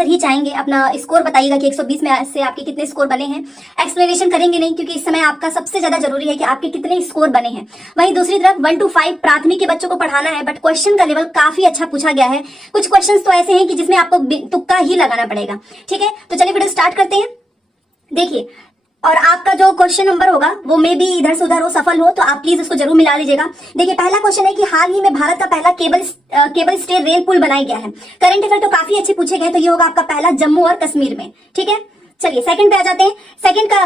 Answer ही चाहेंगे, अपना score बताइएगा कि 120 में से आपके कितने स्कोर बने हैं। एक्सप्लेनेशन करेंगे नहीं, क्योंकि इस समय आपका सबसे ज्यादा जरूरी है कि आपके कितने स्कोर बने हैं। वहीं दूसरी तरफ 1 to 5 प्राथमिक के बच्चों को पढ़ाना है, बट क्वेश्चन का लेवल काफी अच्छा पूछा गया है। कुछ क्वेश्चन तो ऐसे हैं कि जिसमें आपको तुक्का ही लगाना पड़ेगा। ठीक है, तो चलिए वीडियो स्टार्ट करते हैं। देखिए, और आपका जो क्वेश्चन नंबर होगा वो मे भी इधर से उधर हो, सफल हो, तो आप प्लीज उसको जरूर मिला लीजिएगा। देखिए, पहला क्वेश्चन है कि हाल ही में भारत का पहला केबल स्टे रेल पुल बनाया गया है। करंट अफेयर तो काफी अच्छे पूछे गए, तो ये होगा आपका पहला जम्मू और कश्मीर में। ठीक है, चलिए सेकंड पे आ जाते हैं। सेकंड का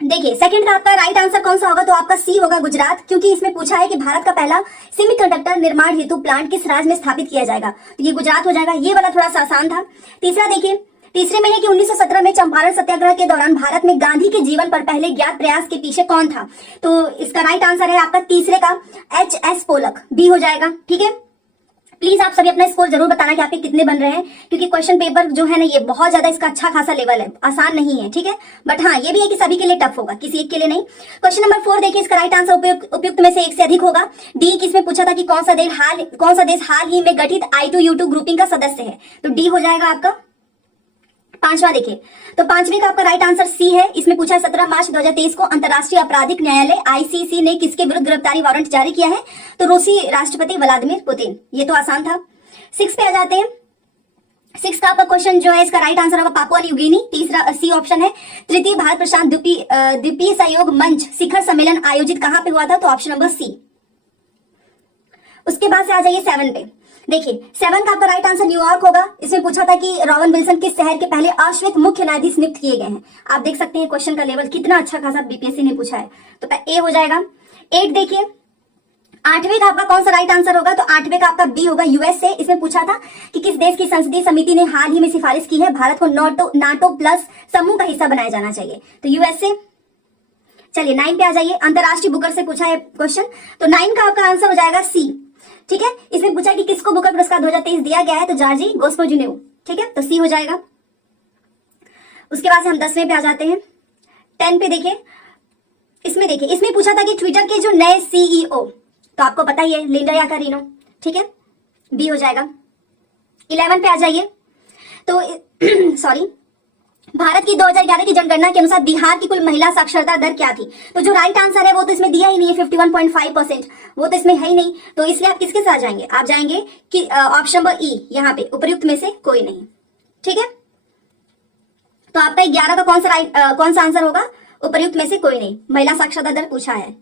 देखिए, सेकंड का आपका राइट आंसर कौन सा होगा, तो आपका सी होगा, गुजरात, क्योंकि इसमें पूछा है कि भारत का पहला सेमीकंडक्टर निर्माण हेतु प्लांट किस राज्य में स्थापित किया जाएगा, तो ये गुजरात हो जाएगा। ये वाला थोड़ा सा आसान था। तीसरा देखिए, तीसरे में है कि 1917 में चंपारण सत्याग्रह के दौरान भारत में गांधी के जीवन पर पहले ज्ञात प्रयास के पीछे कौन था, तो इसका राइट आंसर है आपका तीसरे का H.S. पोलक, बी हो जाएगा। ठीक है, प्लीज आप सभी अपना स्कोर जरूर बताना कि आपके कितने बन रहे हैं, क्योंकि क्वेश्चन पेपर जो है ना, ये बहुत ज्यादा इसका अच्छा खासा लेवल है, आसान नहीं है। ठीक है, बट हाँ, ये भी है कि सभी के लिए टफ होगा, किसी एक के लिए नहीं। क्वेश्चन नंबर 4 देखिए, इसका राइट आंसर उपयुक्त में से एक से अधिक होगा। डी किसमें पूछा था कि कौन सा देश हाल ही में गठित I2U2 ग्रुपिंग का सदस्य है, तो डी हो जाएगा आपका। पांचवा देखिए, तो पांचवे का आपका राइट आंसर सी है। इसमें पूछा 17 मार्च 2023 को अंतर्राष्ट्रीय आपराधिक न्यायालय ICC ने किसके विरुद्ध गिरफ्तारी वारंट जारी किया है, तो रूसी राष्ट्रपति व्लादिमीर पुतिन। ये तो आसान था। 6 पे आ जाते हैं। 6 का आपका क्वेश्चन जो है, इसका राइट आंसर होगा पापुआ न्यू गिनी, तीसरा सी ऑप्शन है। तृतीय भारत प्रशांत द्वीपीय सहयोग मंच शिखर सम्मेलन आयोजित कहां पे हुआ था, तो ऑप्शन नंबर सी। उसके बाद से आ जाइए 7 पे। देखिए, 7 का आपका राइट आंसर न्यूयॉर्क होगा। इसमें पूछा था कि रॉवन विल्सन किस शहर के पहले अश्वेत मुख्य न्यायाधीश नियुक्त किए गए हैं। आप देख सकते हैं क्वेश्चन का लेवल कितना अच्छा खासा बीपीएससी ने पूछा है, तो ए हो जाएगा। 8 देखिए, 8वें का आपका कौन सा राइट आंसर होगा, तो 8वें का आपका बी होगा, यूएसए। इसमें पूछा था कि किस देश की संसदीय समिति ने हाल ही में सिफारिश की है भारत को नाटो प्लस समूह का हिस्सा बनाया जाना चाहिए, तो यूएसए। चलिए 9 पे आ जाइए। अंतरराष्ट्रीय बुकर से पूछा है क्वेश्चन, तो 9 का आपका आंसर हो जाएगा सी। ठीक है, इसमें पूछा कि किसको बुकर पुरस्कार 2023 दिया गया है, तो जॉर्जी गोस्पोजिनेव। ठीक है, तो सी हो जाएगा। उसके बाद से हम 10वें पे आ जाते हैं। 10 पे देखिए, इसमें पूछा था कि ट्विटर के जो नए CEO, तो आपको पता ही है, लिंडा याकारिनो। ठीक है, बी हो जाएगा। 11 पे आ जाइए। तो सॉरी, भारत की 2011 की जनगणना के अनुसार बिहार की कुल महिला साक्षरता दर क्या थी, तो जो राइट आंसर है वो तो इसमें दिया ही नहीं है, 51.5%, वो तो इसमें है ही नहीं। तो इसलिए आप किसके साथ जाएंगे, आप जाएंगे कि ऑप्शन नंबर ई, यहाँ पे उपयुक्त में से कोई नहीं। ठीक है, तो आपका 11 का कौन सा आंसर होगा, उपयुक्त में से कोई नहीं, महिला साक्षरता दर पूछा है।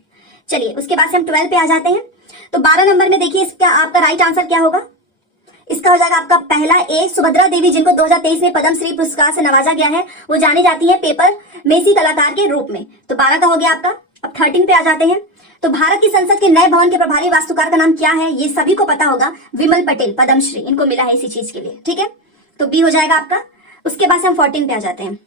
चलिए, उसके बाद से हम 12 पे आ जाते हैं। तो 12 नंबर में देखिए, इसका आपका राइट आंसर क्या होगा, इसका हो जाएगा आपका पहला ए, सुभद्रा देवी, जिनको 2023 में पद्मश्री पुरस्कार से नवाजा गया है, वो जानी जाती है पेपर मेसी कलाकार के रूप में, तो 12 का हो गया आपका। अब 13 पे आ जाते हैं। तो भारत की संसद के नए भवन के प्रभारी वास्तुकार का नाम क्या है, ये सभी को पता होगा, विमल पटेल, पद्मश्री इनको मिला है इसी चीज के लिए। ठीक है, तो बी हो जाएगा आपका। उसके बाद से हम 14 पे आ जाते हैं।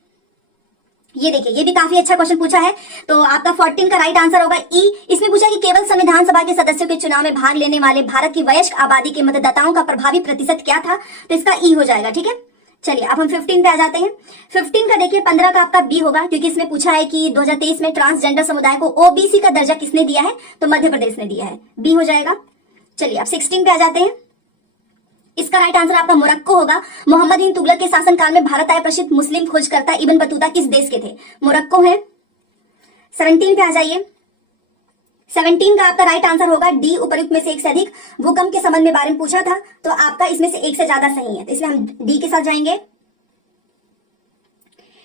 ये देखिए, ये भी काफी अच्छा क्वेश्चन पूछा है, तो आपका 14 का राइट आंसर होगा ई। इसमें पूछा कि केवल संविधान सभा के सदस्यों के चुनाव में भाग लेने वाले भारत की वयस्क आबादी के मतदाताओं का प्रभावी प्रतिशत क्या था, तो इसका ई हो जाएगा। ठीक है, चलिए अब हम 15 पे आ जाते हैं। 15 का देखिए, 15 का आपका बी होगा, क्योंकि इसमें पूछा है कि 2023 में ट्रांसजेंडर समुदाय को OBC का दर्जा किसने दिया है, तो मध्य प्रदेश ने दिया है, बी हो जाएगा। चलिए अब 16 पे आ जाते हैं। इसका राइट आंसर आपका मोरक्को होगा। मोहम्मद बिन तुगलक के शासनकाल में भारत आए प्रसिद्ध मुस्लिम खोजकर्ता इब्न बतूता किस देश के थे, मोरक्को है। 17 पे आ जाइए। 17 का आपका राइट आंसर होगा डी, उपयुक्त में से एक से अधिक। भूकंप के संबंध में बारे में पूछा था, तो आपका इसमें से एक से ज्यादा सही है, तो इसलिए हम डी के साथ जाएंगे।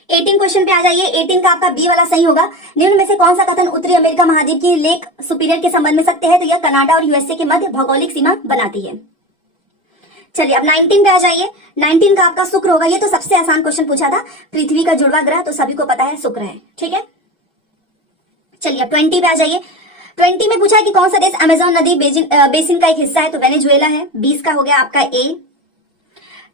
18 क्वेश्चन पे आ जाइए। 18 का आपका बी वाला सही होगा। निम्न में से कौन सा कथन उत्तरी अमेरिका महाद्वीप की लेक सुपीरियर के संबंध में सत्य है, तो यह कनाडा और यूएसए के मध्य भौगोलिक सीमा बनाती है। चलिए अब 19 पे आ जाइए। 19 का आपका शुक्र होगा। ये तो सबसे आसान क्वेश्चन पूछा था, पृथ्वी का जुड़वा ग्रह तो सभी को पता है शुक्र है। ठीक है, चलिए अब 20 पे आ जाइए। 20 में पूछा है कि कौन सा देश अमेजोन नदी बेसिन का एक हिस्सा है, तो वेनेजुएला है। 20 का हो गया आपका ए।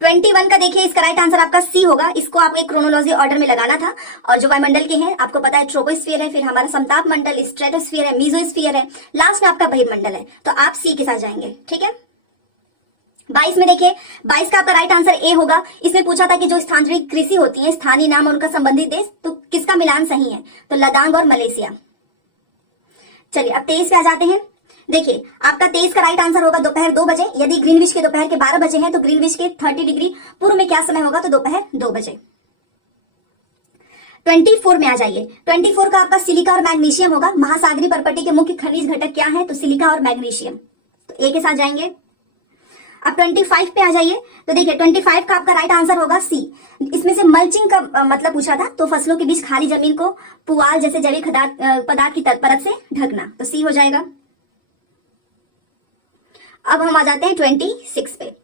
21 का देखिए, इसका राइट आंसर आपका सी होगा। इसको आपको एक क्रोनोलॉजी ऑर्डर में लगाना था, और जो वायुमंडल के हैं आपको पता है, ट्रोपोस्फीयर है, फिर हमारा समताप मंडल, स्ट्रेटोस्फीयर है, मीजोस्फीयर है, लास्ट में आपका बहिर्मंडल है, तो आप सी के साथ जाएंगे। ठीक है, 22 में देखिए, 22 का आपका राइट आंसर ए होगा। इसमें पूछा था कि जो स्थानांतरित कृषि होती है, स्थानीय नाम और उनका संबंधित देश, तो किसका मिलान सही है, तो लद्दाख और मलेशिया। चलिए अब 23 पे आ जाते हैं। देखिए आपका 23 का राइट आंसर होगा दोपहर 2 बजे। यदि ग्रीनविच के दोपहर के 12 बजे हैं तो ग्रीनविच के 30 डिग्री पूर्व में क्या समय होगा, तो दोपहर 2 बजे। 24 में आ जाइए। 24 का आपका सिलिका और मैग्नीशियम होगा। महासागरीय पर्पटी के मुख्य खनिज घटक क्या है, तो सिलिका और मैग्नीशियम, तो ए के साथ जाएंगे। अब 25 पे आ जाइए। तो देखिए 25 का आपका राइट आंसर होगा सी। इसमें से मल्चिंग का मतलब पूछा था, तो फसलों के बीच खाली जमीन को पुआल जैसे जैविक पदार्थ की परत से ढकना, तो सी हो जाएगा। अब हम आ जाते हैं 26 पे।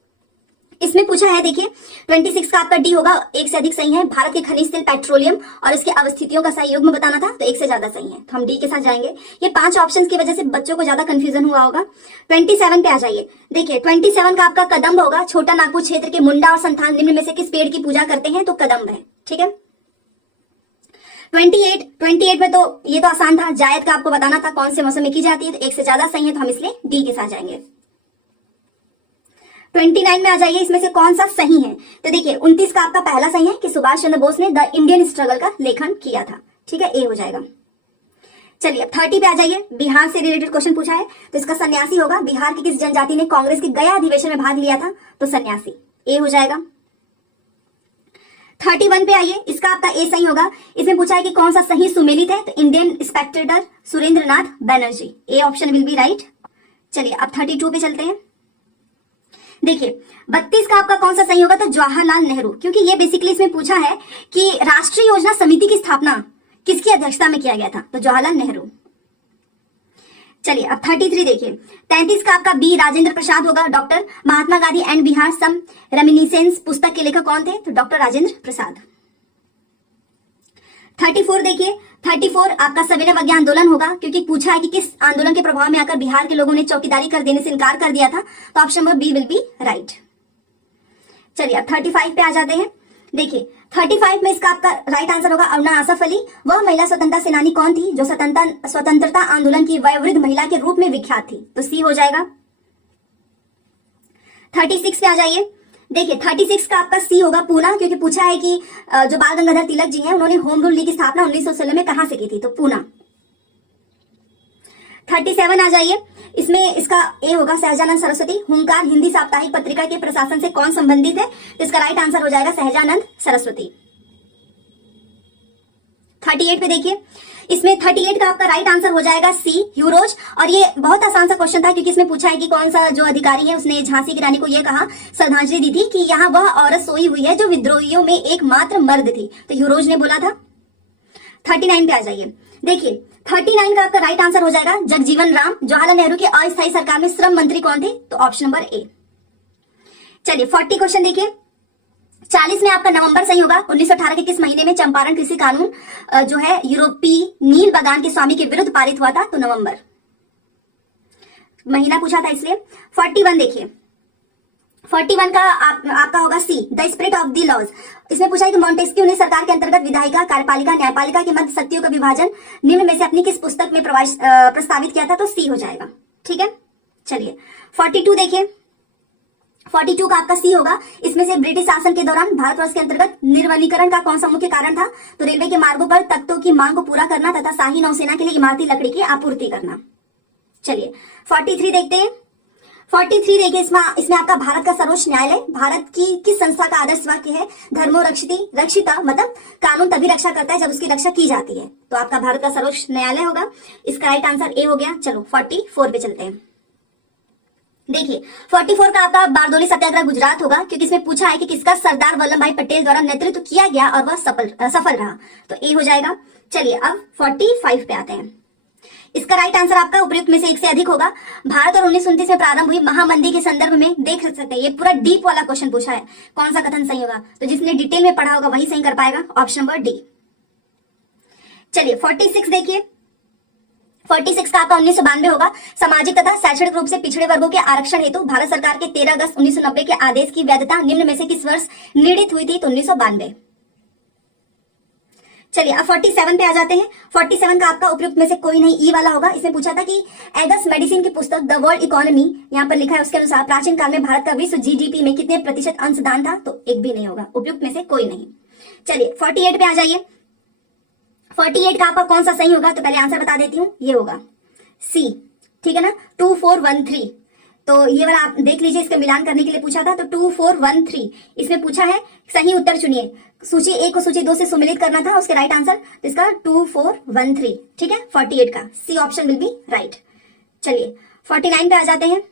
इसमें पूछा है, देखिए 26 का आपका डी होगा, एक से अधिक सही है। भारत के खनिज तेल, पेट्रोलियम और इसके अवस्थितियों का सही युग्म बताना था, तो एक से ज्यादा सही है, तो हम डी के साथ जाएंगे। ये 5 ऑप्शंस की वजह से बच्चों को ज्यादा कंफ्यूजन हुआ होगा। 27 पे आ जाइए। देखिए 27 का आपका कदम्ब होगा। छोटा नागपुर क्षेत्र के मुंडा और संथाल निम्न में से किस पेड़ की पूजा करते हैं, तो कदम्ब है, ठीक है। 28 में तो ये तो आसान था, जायद का आपको बताना था कौन से मौसम में की जाती है, तो एक से ज्यादा सही है, तो हम इसलिए डी के साथ जाएंगे। 29 में आ जाइए। इसमें से कौन सा सही है, तो देखिए 29 का आपका पहला सही है कि सुभाष चंद्र बोस ने द इंडियन स्ट्रगल का लेखन किया था, ठीक है, ए हो जाएगा। चलिए अब 30 पे आ जाइए। बिहार से रिलेटेड क्वेश्चन पूछा है, तो इसका सन्यासी होगा। बिहार की किस जनजाति ने कांग्रेस के गया अधिवेशन में भाग लिया था, तो सन्यासी, ए हो जाएगा। 31 पे आइए। इसका आपका ए सही होगा। इसमें पूछा है कि कौन सा सही सुमेलित है, तो Indian Spectator Surendra Nath Banerjee, A option will be right. चलिए अब 32 पे चलते हैं। देखिए 32 का आपका कौन सा सही होगा, तो जवाहरलाल नेहरू, क्योंकि ये बेसिकली इसमें पूछा है कि राष्ट्रीय योजना समिति की स्थापना किसकी अध्यक्षता में किया गया था, तो जवाहरलाल नेहरू। चलिए अब 33 देखिए। 33 का आपका बी राजेंद्र प्रसाद होगा। Doctor Mahatma Gandhi and Bihar some reminiscence पुस्तक के लेखक कौन थे, तो डॉक्टर राजेंद्र प्रसाद। 34 देखिए। 34 आपका सविनय अवज्ञा आंदोलन होगा, क्योंकि पूछा है कि किस आंदोलन के प्रभाव में आकर बिहार के लोगों ने चौकीदारी कर देने से इनकार कर दिया था, तो option number B will be right. चलिए अब 35 पे आ जाते हैं। देखिए 35 में इसका आपका राइट आंसर होगा अरुणा आसफ अली। वह महिला स्वतंत्रता सेनानी कौन थी जो स्वतंत्रता आंदोलन की वयोवृद्ध महिला के रूप में विख्यात थी, तो सी हो जाएगा। 36 पे आ जाइए। देखिए 36 का आपका सी होगा पूना, क्योंकि पूछा है कि जो बाल गंगाधर तिलक जी हैं उन्होंने होम रूल लीग की स्थापना 1916 में कहां से की थी, तो पूना। 37 आ जाइए। इसमें इसका ए होगा सहजानंद सरस्वती। हुंकार हिंदी साप्ताहिक पत्रिका के प्रशासन से कौन संबंधित है, तो इसका राइट आंसर हो जाएगा सहजानंद सरस्वती। 38 पे देखिए। इसमें 38 का आपका राइट आंसर हो जाएगा सी ह्यूरोज। और ये बहुत आसान सा क्वेश्चन था, क्योंकि इसमें पूछा है कि कौन सा जो अधिकारी है उसने झांसी की रानी को यह कहा, श्रद्धांजलि दी थी कि यहाँ वह औरत सोई हुई है जो विद्रोहियों में एकमात्र मर्द थी, तो ह्यूरोज ने बोला था। 39 पे आ जाइए। देखिए 39 का आपका राइट आंसर हो जाएगा जगजीवन राम। जवाहरलाल नेहरू की अस्थायी सरकार में श्रम मंत्री कौन थे, तो ऑप्शन नंबर ए। चलिए 40 क्वेश्चन देखिए। 40 में आपका नवंबर सही होगा। 1918 के किस महीने में चंपारण कृषि कानून जो है यूरोपीय नील बागान के स्वामी के विरुद्ध पारित हुआ था, तो नवंबर महीना पूछा था इसलिए। 41 देखिए। 41 का आपका होगा C the spirit of the laws. इसमें पूछा है कि मॉन्टेस्क्यू ने सरकार के अंतर्गत विधायिका, कार्यपालिका, न्यायपालिका के मध्य शक्तियों का विभाजन निम्न में से अपनी किस पुस्तक में प्रस्तावित किया था, तो सी हो जाएगा, ठीक है। चलिए 42 देखिए। 42 का आपका सी होगा। इसमें से ब्रिटिश शासन के दौरान भारतवर्ष के अंतर्गत निर्वलीकरण का कौन सा मुख्य कारण था, तो रेलवे के मार्गों पर तख्तों की मांग को पूरा करना तथा शाही नौसेना के लिए इमारती लकड़ी की आपूर्ति करना। चलिए 43 देखते हैं। 43 देखिए। इसमें आपका भारत का सर्वोच्च न्यायालय भारत की किस संस्था का आदर्श वाक्य है, धर्मो रक्षिता, मतलब कानून तभी रक्षा करता है जब उसकी रक्षा की जाती है, तो आपका भारत का सर्वोच्च न्यायालय होगा। इसका राइट आंसर ए हो गया। चलो 44 पे चलते हैं। देखिए 44 का आपका बारदोली सत्याग्रह गुजरात होगा, क्योंकि इसमें पूछा है कि किसका सरदार वल्लभ भाई पटेल द्वारा नेतृत्व किया गया और वह सफल रहा, तो ए हो जाएगा। चलिए अब 45 पे आते हैं। इसका राइट आंसर आपका उपयुक्त में से एक से अधिक होगा। भारत और 1929 में प्रारंभ हुई महामंदी के संदर्भ में देख सकते हैं, ये पूरा डीप वाला क्वेश्चन पूछा है, कौन सा कथन सही होगा, तो जिसने डिटेल में पढ़ा होगा वही सही कर पाएगा, ऑप्शन नंबर डी। चलिए 46 देखिए। 46 का आपका 1992 होगा। सामाजिक तथा शैक्षणिक रूप से पिछड़े वर्गों के आरक्षण हेतु भारत सरकार के 13 अगस्त 1990 के आदेश की वैधता निम्न में से किस वर्ष निर्णित हुई थी, तो 1992। चलिए अब 47 पे आ जाते हैं। 47 का आपका उपयुक्त में से कोई नहीं, ई वाला होगा। इसमें पूछा था कि एगस मेडिसिन की पुस्तक द वर्ल्ड इकोनॉमी, यहाँ पर लिखा है उसके अनुसार प्राचीन काल में भारत का विश्व जीडीपी में कितने प्रतिशत अंशदान था, तो एक भी नहीं होगा, उपयुक्त में से कोई नहीं। चलिए 48 पे आ जाइए। 48 का आपका कौन सा सही होगा, तो पहले आंसर बता देती हूँ, ये होगा सी ठीक है ना, 2413। तो ये वाला आप देख लीजिए, इसका मिलान करने के लिए पूछा था, तो 2413 इसमें पूछा है। सही उत्तर चुनिए, सूची 1 को सूची 2 से सुमिलित करना था उसके राइट आंसर, तो इसका 2413, ठीक है, 48 का C option will be right. चलिए 49 पे आ जाते हैं।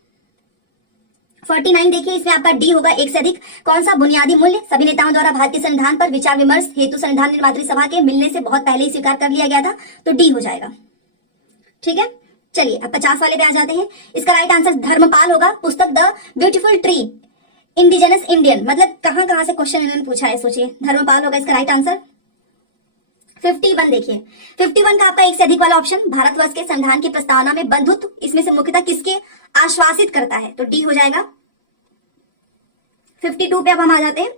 49 देखिए, इसमें आपका डी होगा, एक से अधिक कौन सा बुनियादी मूल्य सभी नेताओं द्वारा भारतीय संविधान पर विचार विमर्श हेतु संविधान निर्मात्री सभा के मिलने से बहुत पहले ही स्वीकार कर लिया गया था, तो डी हो जाएगा, ठीक है। चलिए अब 50 वाले पे आ जाते हैं। इसका राइट आंसर धर्मपाल होगा, पुस्तक the beautiful tree indigenous Indian, मतलब कहां कहां से क्वेश्चन इन्होंने पूछा है, सोचिए, धर्मपाल होगा इसका राइट आंसर। 51 देखिए, 51 का आपका एक से अधिक वाला ऑप्शन, भारतवर्ष के संविधान की प्रस्तावना में बंधुत्व इसमें से मुख्यतः किसके आश्वासित करता है, तो डी हो जाएगा। 52 पे अब हम आ जाते हैं।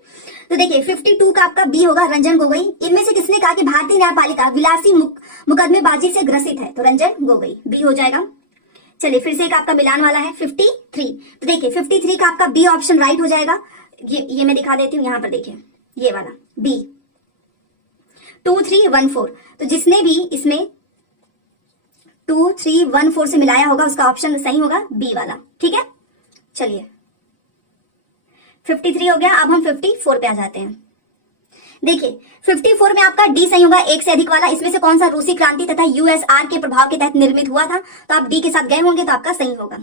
तो देखिए 52 का आपका बी होगा, रंजन गोगोई। इनमें से किसने कहा कि भारतीय न्यायपालिका विलासी मुकदमेबाजी से ग्रसित है, तो रंजन गोगोई, बी हो जाएगा। चलिए फिर से एक आपका मिलान वाला है 53। तो देखिए 53 का आपका बी ऑप्शन राइट हो जाएगा। ये मैं दिखा देती हूँ, यहां पर देखिए ये वाला बी 2314। तो जिसने भी इसमें 2314 से मिलाया होगा उसका ऑप्शन सही होगा बी वाला, ठीक है। चलिए 53 हो गया, अब हम 54 पे आ जाते हैं। देखिए 54 में आपका डी सही होगा, एक से अधिक वाला। इसमें से कौन सा रूसी क्रांति तथा यूएसआर के प्रभाव के तहत निर्मित हुआ था, तो आप डी के साथ गए होंगे, तो आपका सही होगा।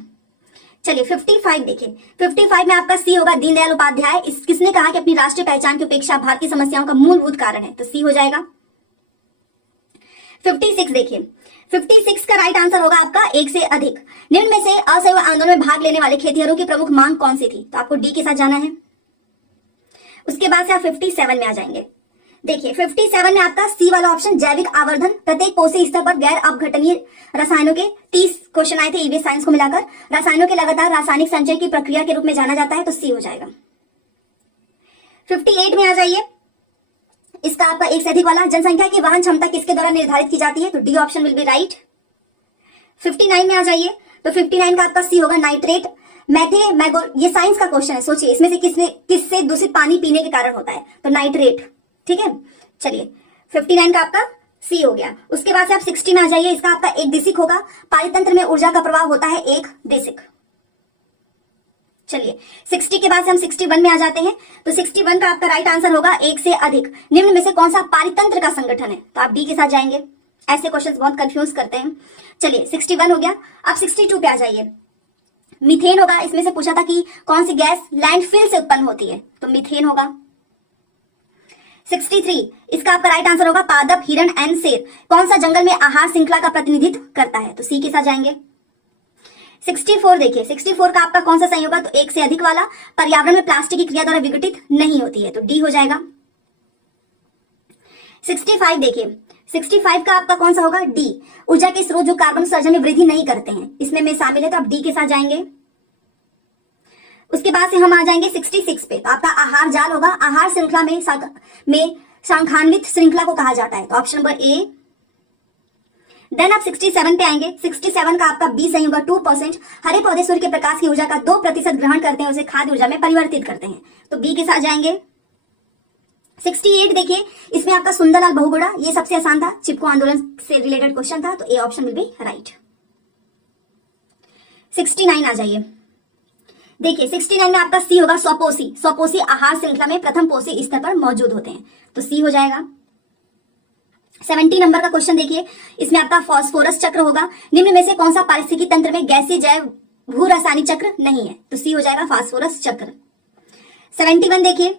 चलिए 55 देखिए, 55 में आपका सी होगा, दीनदयाल उपाध्याय। किसने कहा कि अपनी राष्ट्रीय पहचान की उपेक्षा भारतीय समस्याओं का मूलभूत कारण है, तो सी हो जाएगा। 56 देखिए, 56 का राइट आंसर होगा आपका एक से अधिक। निम्न में से असहयोग आंदोलन में भाग लेने वाले खेतिहरों की प्रमुख मांग कौन सी थी, तो आपको डी के साथ जाना है। उसके बाद से आप 57 में आ जाएंगे। देखिए 57 में आपका सी वाला ऑप्शन, जैविक आवर्धन, प्रत्येक कोषीय स्तर पर गैर अपघटनीय रसायनों के 30 क्वेश्चन आए थे ईवीएस साइंस को मिलाकर, रसायनों के लगातार रासायनिक संचय की प्रक्रिया के रूप में जाना जाता है, तो सी हो जाएगा। 58 में आ जाइए। इसका आपका एक से अधिक वाला, जनसंख्या की वहन क्षमता किसके द्वारा निर्धारित की जाती है, तो D option will be right. 59 में आ जाइए। तो 59 का आपका सी होगा, नाइट्रेट मैथेमैगो। ये साइंस का क्वेश्चन है, सोचिए इसमें से किससे दूषित पानी पीने के कारण होता है, तो नाइट्रेट, ठीक है। चलिए 59 का आपका सी हो गया। उसके बाद से आप 60 में आ जाइए। इसका आपका एक दिसिक होगा, पारितंत्र में ऊर्जा का प्रवाह होता है एक दिसिक। चलिए 60 के बाद से हम 61 में आ जाते हैं। तो 61 का आपका राइट आंसर होगा एक से अधिक। निम्न में से कौन सा पारितंत्र का संगठन है, तो आप डी के साथ जाएंगे। ऐसे क्वेश्चंस बहुत कंफ्यूज करते हैं। चलिए 61 हो गया। अब 62 पे आ जाइए। मीथेन होगा, इसमें से पूछा था कि कौन सी गैस लैंडफिल से उत्पन्न होती है, तो मीथेन होगा। 63 इसका आपका राइट आंसर होगा, पादप, हिरण एंड शेर कौन सा जंगल में आहार श्रृंखला का प्रतिनिधित्व करता है, तो सी के साथ जाएंगे। 64 देखिए, 64 का आपका कौन सा सही होगा, तो एक से अधिक वाला, पर्यावरण में प्लास्टिक की क्रिया द्वारा विघटित नहीं होती है, तो डी हो जाएगा। 65 देखिए, 65 का आपका कौन सा होगा, डी, ऊर्जा के स्रोत जो कार्बन उत्सर्जन में वृद्धि नहीं करते हैं, इसमें में शामिल है, तो आप डी के साथ जाएंगे। उसके बाद से हम आ जाएंगे 66 पे। तो आपका आहार जाल होगा, आहार श्रृंखला में सांख्यान्वित श्रृंखला को कहा जाता है, तो ऑप्शन नंबर ए। देन आप 67 पे आएंगे। 67 का आपका बी सही होगा, 2%। हरे पौधे सूर्य के प्रकाश की ऊर्जा का 2% ग्रहण करते हैं, उसे खाद्य ऊर्जा में परिवर्तित करते हैं, तो बी के साथ जाएंगे। 68 देखिए, इसमें आपका सुंदरलाल बहुगुणा, ये सबसे आसान था, चिपको आंदोलन से रिलेटेड क्वेश्चन था, तो A option will be right. 69 आ जाइए। देखिए 69 में आपका सी होगा, स्वपोषी। स्वपोषी आहार श्रृंखला में प्रथम पोषी स्तर पर मौजूद होते हैं, तो सी हो जाएगा। 70 नंबर का क्वेश्चन देखिए, इसमें आपका फास्फोरस चक्र होगा। निम्न में से कौन सा पारिस्थितिकी तंत्र में गैसीय जैव भू रासायनिक चक्र नहीं है, तो सी हो जाएगा फास्फोरस चक्र। 71 देखिए,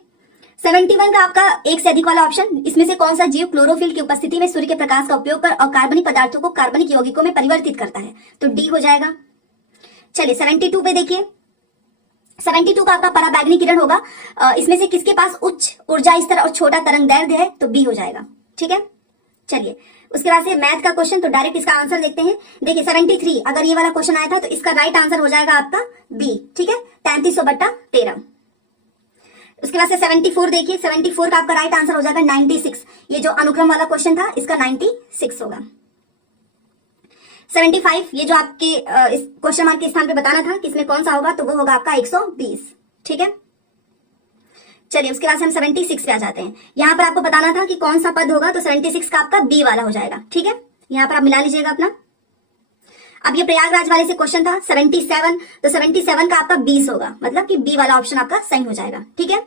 71 का आपका एक से अधिक वाला ऑप्शन, इसमें से कौन सा जीव क्लोरोफिल की उपस्थिति में सूर्य के प्रकाश का उपयोग कर अकार्बनिक पदार्थों को कार्बनिक यौगिकों में परिवर्तित करता है, तो डी हो जाएगा। चलिए 72 पे देखिए, 72 का आपका पराबैंगनी किरण होगा, इसमें से किसके पास उच्च ऊर्जा स्तर और छोटा तरंग दैर्ध्य है, तो बी हो जाएगा, ठीक है। चलिए उसके बाद से मैथ का क्वेश्चन, तो डायरेक्ट इसका आंसर देखते हैं। देखिए 73 अगर ये वाला क्वेश्चन आया था, तो इसका राइट आंसर हो जाएगा आपका बी, ठीक है, 3300/13। उसके बाद से 74 देखिए, 74 का आपका राइट आंसर हो जाएगा 96। ये जो अनुक्रम वाला क्वेश्चन था, इसका 96 होगा। 75 ये जो आपके इस क्वेश्चन मार्क के स्थान पे बताना था कि इसमें कौन सा होगा, तो वो होगा आपका 120, ठीक है। चलिए उसके बाद से हम 76 पे आ जाते हैं। यहां पर आपको बताना था कि कौन सा पद होगा, तो 76 का आपका बी वाला हो जाएगा, ठीक है। यहां पर आप मिला लीजिएगा अपना। अब ये प्रयागराज वाले से क्वेश्चन था 77, तो 77 का आपका 20 होगा, मतलब कि बी वाला ऑप्शन आपका सही हो जाएगा। ठीक है।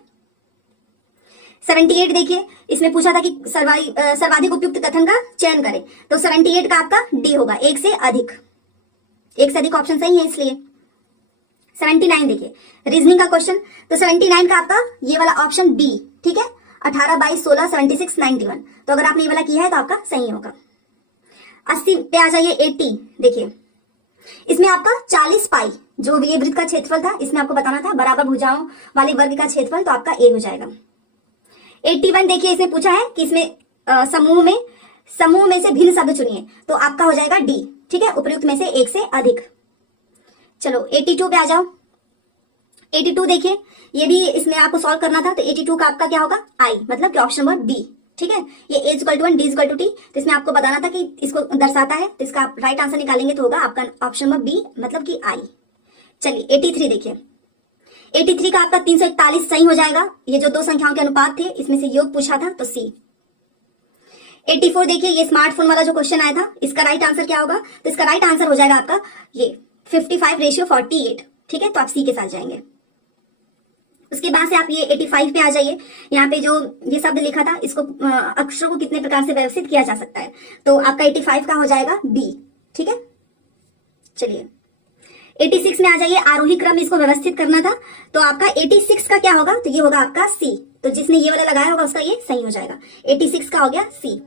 78 देखिए, इसमें पूछा था कि सर्वाधिक उपयुक्त कथन का चयन करें, तो 78 का आपका डी होगा, एक से अधिक ऑप्शन सही है इसलिए। 79 देखिए, रीजनिंग का क्वेश्चन, तो 79 का आपका ये वाला ऑप्शन बी। ठीक है। 18, 22, 16, 76, 91, तो अगर आपने ये वाला किया है तो आपका सही होगा। 80 पे आ जाइए। 80 देखिए, इसमें आपका 40 पाई जो ये वृत्त का क्षेत्रफल था, इसमें आपको बताना था बराबर भुजाओं वाले वर्ग का क्षेत्रफल, तो आपका ए हो जाएगा। 81 देखिए, इसमें पूछा है कि इसमें समूह में से भिन्न शब्द चुनिए, तो आपका हो जाएगा डी। ठीक है, उपयुक्त में से एक से अधिक। चलो 82 पे आ जाओ। 82 देखिए, ये भी इसमें आपको सॉल्व करना था, तो 82 का आपका क्या होगा, आई, मतलब कि ऑप्शन नंबर बी। ठीक है, ये A equal to 1, D equal to T, तो इसमें आपको बताना था कि इसको दर्शाता है, तो इसका आप राइट आंसर निकालेंगे तो होगा आपका ऑप्शन नंबर बी, मतलब कि आई। चलिए 83 देखिए, 83 का आपका 341 सही हो जाएगा। ये जो दो संख्याओं के अनुपात थे, इसमें से योग पूछा था, तो सी। 84 देखिए, ये स्मार्टफोन वाला जो क्वेश्चन आया था, इसका राइट आंसर क्या होगा, तो इसका राइट आंसर हो जाएगा आपका ये 55:48। ठीक है, तो आप सी के साथ जाएंगे। उसके बाद से आप ये 85 पे आ जाइए। यहाँ पे जो ये शब्द लिखा था, इसको अक्षरों को कितने प्रकार से व्यवस्थित किया जा सकता है, तो आपका 85 का हो जाएगा बी। ठीक है। चलिए 86 में आ जाइए, आरोही क्रम इसको व्यवस्थित करना था, तो आपका 86 का क्या होगा, तो ये होगा आपका सी। तो जिसने ये वाला लगाया होगा उसका ये सही हो जाएगा। 86 का हो गया सी।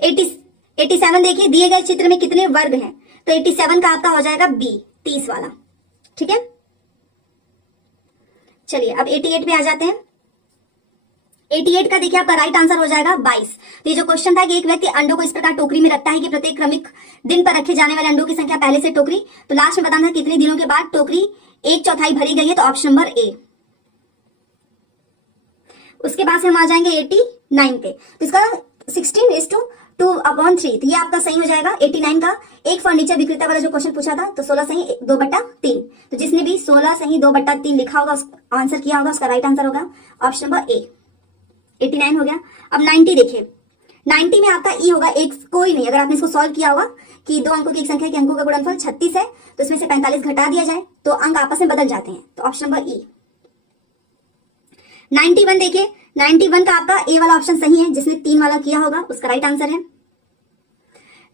87 देखिए, दिए गए चित्र में कितने वर्ग हैं, तो 87 का आपका हो जाएगा बी, 30 वाला। ठीक है। चलिए अब 88 पे आ जाते हैं। 88 का देखिए आपका राइट आंसर हो जाएगा 22। तो ये जो क्वेश्चन था कि एक व्यक्ति अंडों को इस प्रकार टोकरी में रखता है कि प्रत्येक क्रमिक दिन पर रखे जाने वाले अंडों की संख्या पहले से टोकरी, तो लास्ट में बताना कितने दिनों के बाद टोकरी 1/4 भरी गई है, तो ऑप्शन नंबर ए। उसके बाद से हम आ जाएंगे 89 पे, तो इसका 16:2/3, तो ये आपका सही हो जाएगा। 89 का एक फर्नीचर विक्रेता वाला जो क्वेश्चन पूछा था, तो 16 सही 2/3, तो जिसने भी 16 सही 2/3 लिखा होगा, आंसर किया होगा, उसका राइट आंसर होगा ऑप्शन नंबर ए। 89 हो गया। अब 90 देखिए, 90 में आपका ई होगा, एक कोई नहीं। अगर आपने इसको सॉल्व किया होगा कि दो अंकों की एक संख्या के अंकों का गुणनफल 36 है, तो इसमें से 45 घटा दिया जाए तो अंक आपस में बदल जाते हैं, तो ऑप्शन नंबर ई। 91 देखिए, 91 का आपका ए वाला ऑप्शन सही है, जिसने 3 वाला किया होगा उसका राइट आंसर है।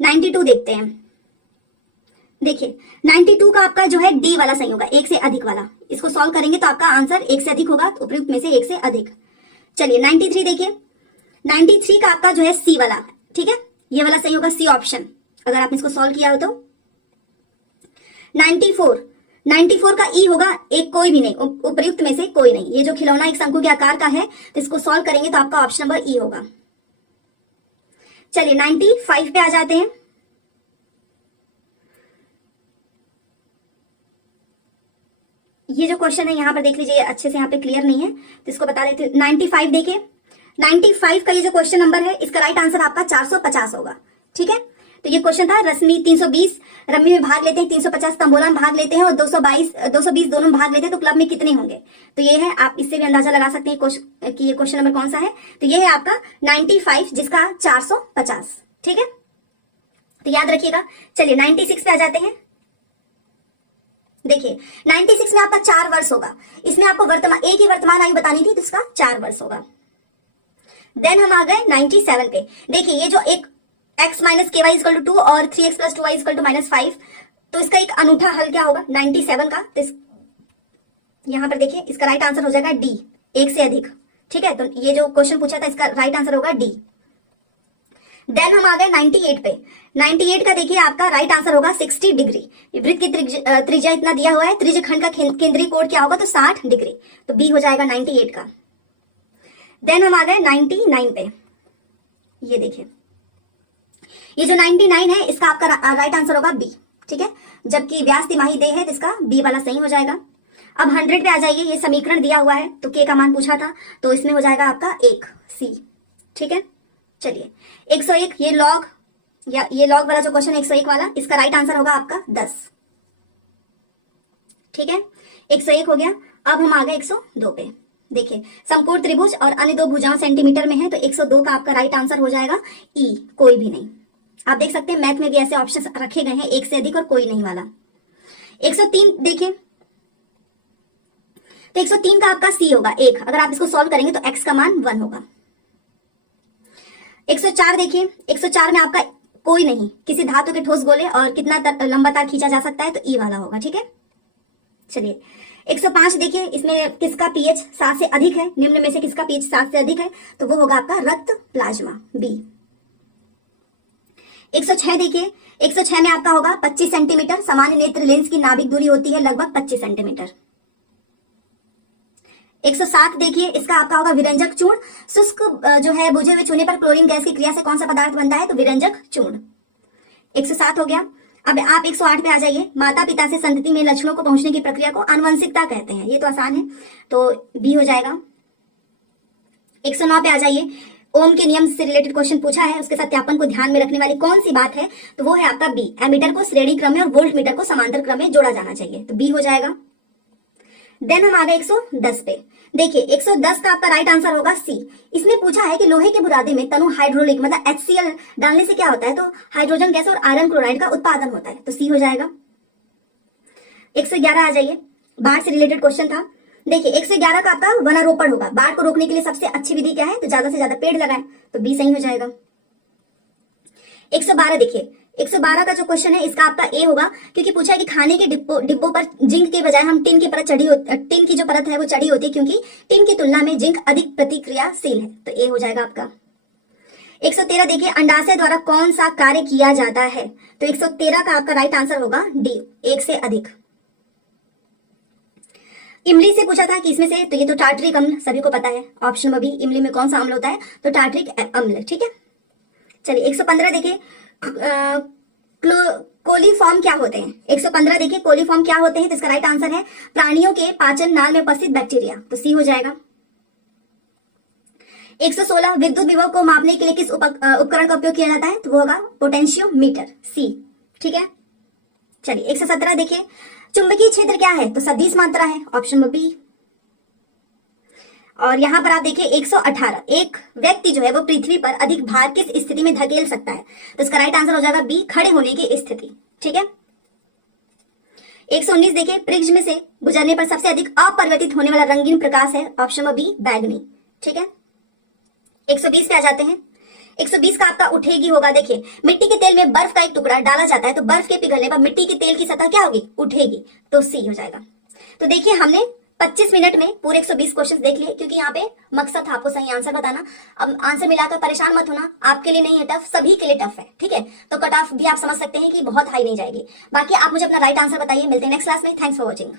92 देखते हैं। देखिए 92 का आपका जो है डी वाला सही होगा, एक से अधिक वाला। इसको सॉल्व करेंगे तो आपका आंसर एक से अधिक होगा, तो उपयुक्त में से एक से अधिक। चलिए 93 देखिए, 93 का आपका जो है सी वाला, ठीक है, ये वाला सही होगा, सी ऑप्शन, अगर आपने इसको सॉल्व किया हो तो। 94 का ई होगा, एक कोई भी नहीं, उपयुक्त में से कोई नहीं। ये जो खिलौना एक शंकु के आकार का है, तो इसको सॉल्व करेंगे तो आपका ऑप्शन नंबर ई होगा। चलिए 95 पे आ जाते हैं। ये जो क्वेश्चन है यहाँ पर देख लीजिए, अच्छे से यहाँ पे क्लियर नहीं है, तो इसको बता देते। 95 देखिए, 95 का ये जो क्वेश्चन नंबर है, इसका राइट आंसर आपका 450 होगा। ठीक है, तो ये क्वेश्चन था, रश्मि 320 रम्मी में भाग लेते हैं, 350 तंबोला में भाग लेते हैं और 220 दोनों में भाग लेते हैं, तो क्लब में कितने होंगे। तो ये है, आप इससे भी अंदाजा लगा सकते हैं कि ये क्वेश्चन नंबर कौन सा है। तो ये है आपका 95, जिसका 450। ठीक है, तो याद रखिएगा। चलिए 96 पे आ जाते हैं। देखिए 96 में आपका 4 वर्ष होगा, इसमें आपको एक ही वर्तमान आयु बतानी थी, तो इसका 4 वर्ष होगा। देन हम आ गए 97 पे। देखिए ये जो एक x माइनस के वाई इक्वल टू 2 और 3x plus 2y equal to -5, तो इसका एक अनूठा हल क्या होगा 97 का, तो यहां पर देखिए इसका राइट आंसर हो जाएगा डी, एक से अधिक। ठीक है, तो ये जो क्वेश्चन पूछा था, इसका राइट आंसर होगा डी। देन हम आ गए 98 पे। 98 का देखिए आपका राइट आंसर होगा 60 डिग्री। वृत्त की त्रिज्या इतना दिया हुआ है, त्रिज्य खंड का केंद्रीय कोण क्या होगा, तो 60 डिग्री, तो बी हो जाएगा 98 का। देन हम आ गए 99 पे। ये देखिए, ये जो 99 है, इसका आपका राइट आंसर होगा बी। ठीक है, जबकि व्यास तिमाही दे है, तो इसका बी वाला सही हो जाएगा। अब 100 पे आ जाइए। ये समीकरण दिया हुआ है, तो के का मान पूछा था, तो इसमें हो जाएगा आपका 1 सी। ठीक है, चलिए 101, ये लॉग वाला जो क्वेश्चन है 101 वाला, इसका राइट आंसर होगा आपका 10। ठीक है, 101 हो गया। अब हम आ गए 102 पे। देखिए समकोण त्रिभुज और अन्य दो भुजाओं सेंटीमीटर में है, तो 102 का आपका राइट आंसर हो जाएगा ई, कोई भी नहीं। आप देख सकते हैं मैथ में भी ऐसे ऑप्शन रखे गए हैं, एक से अधिक और कोई नहीं वाला। 103 देखिए, तो 103 का आपका सी होगा 1। अगर आप इसको सॉल्व करेंगे तो x का मान 1 होगा। 104 देखिए, 104 में आपका कोई नहीं, किसी धातु के ठोस गोले और कितना लंबा तार खींचा जा सकता है, तो ई वाला होगा। ठीक है, चलिए 105 देखिए, इसमें किसका पीएच 7 से अधिक है, निम्न में से किसका पीएच 7 से अधिक है, तो वो होगा आपका रक्त प्लाज्मा बी। 106 देखिए, 106 में आपका होगा 25 सेंटीमीटर। सामान्य नेत्र लेंस की नाभिक दूरी होती है लगभग 25 सेंटीमीटर। 107 देखिए, इसका आपका होगा विरंजक चूर्ण। शुष्क जो है बुझे हुए चूने पर क्लोरीन गैस की क्रिया से कौन सा पदार्थ बनता है, तो विरंजक चूर्ण। 107 हो गया। अब आप 108 पे आ जाइए। माता पिता से संतति में लक्षणों को पहुंचने की प्रक्रिया को आनुवंशिकता कहते हैं, ये तो आसान है, तो बी हो जाएगा। 109 पे आ जाइए। ओम के नियम से रिलेटेड क्वेश्चन पूछा है, उसके सत्यापन को ध्यान में रखने वाली कौन सी बात है, तो वो है आपका बी। एमीटर को श्रेणी क्रम में और वोल्ट मीटर को समांतर क्रम में जोड़ा जाना चाहिए, तो बी हो जाएगा। देन हम आ गए 110 पे। देखिए 110 का आपका राइट आंसर होगा सी। इसमें पूछा है कि लोहे के बुरादे में तनु हाइड्रोलिक मतलब HCl डालने से क्या होता है, तो हाइड्रोजन गैस और आयरन क्लोराइड का उत्पादन होता है, तो सी हो जाएगा। 111 आ जाइए, बाढ़ से रिलेटेड क्वेश्चन था। देखिए 111 का आपका वनारोपण होगा। बाढ़ को रोकने के लिए सबसे अच्छी विधि क्या है, तो ज्यादा से ज्यादा पेड़ लगाएं, तो बी सही हो जाएगा। 112 देखिए, 112 का जो क्वेश्चन है इसका आपका ए होगा, क्योंकि पूछा है कि खाने के डिब्बों पर जिंक के बजाय हम टिन की परत टिन की जो परत है वो चढ़ी होती है, क्योंकि टिन की तुलना में जिंक अधिक प्रतिक्रियाशील है, तो ए हो जाएगा आपका। 113 देखिए, अंडाशय द्वारा कौन सा कार्य किया जाता है, तो 113 का आपका राइट आंसर होगा डी, एक से अधिक। इमली से पूछा था कि इसमें से, तो ये तो टार्टरिक अम्ल सभी को पता है, ऑप्शन में भी इमली में कौन सा अम्ल होता है, तो टार्टरिक अम्ल। ठीक है, चलिए 115 देखिए, कोलीफॉर्म क्या होते हैं। 115 देखिए, कोलीफॉर्म क्या होते हैं, तो इसका राइट आंसर है प्राणियों के पाचन नाल में उपस्थित बैक्टीरिया, तो सी हो जाएगा। 116 विद्युत विभव को मापने के लिए किस उपकरण का उपयोग किया जाता है, तो वो होगा पोटेंशियोमीटर, सी। ठीक है, चलिए 117 देखिए, चुंबकीय क्षेत्र क्या है, तो सदिश मात्रा है, ऑप्शन में बी। और यहां पर आप देखिए 118, एक व्यक्ति जो है वो पृथ्वी पर अधिक भार किस स्थिति में धकेल सकता है, तो इसका राइट आंसर हो जाएगा बी, खड़े होने की स्थिति। ठीक है, 119 देखिए, प्रिज्म से गुजरने पर सबसे अधिक अपरिवर्तित होने वाला रंगीन प्रकाश है, ऑप्शन में बी, बैगनी। ठीक है, 120 पे आ जाते हैं। 120 का आपका उठेगी होगा। देखिए मिट्टी के तेल में बर्फ का एक टुकड़ा डाला जाता है, तो बर्फ के पिघलने पर मिट्टी के तेल की सतह क्या होगी, उठेगी, तो सी हो जाएगा। तो देखिए हमने 25 मिनट में पूरे 120 क्वेश्चन देख लिए, क्योंकि यहाँ पे मकसद था आपको सही आंसर बताना। अब आंसर मिलाकर परेशान मत होना, आपके लिए नहीं है टफ, सभी के लिए टफ है। ठीक है, तो कट ऑफ भी आप समझ सकते हैं कि बहुत हाई नहीं जाएगी। बाकी आप मुझे अपना राइट आंसर बताइए। मिलते हैं नेक्स्ट क्लास में। Thanks for watching.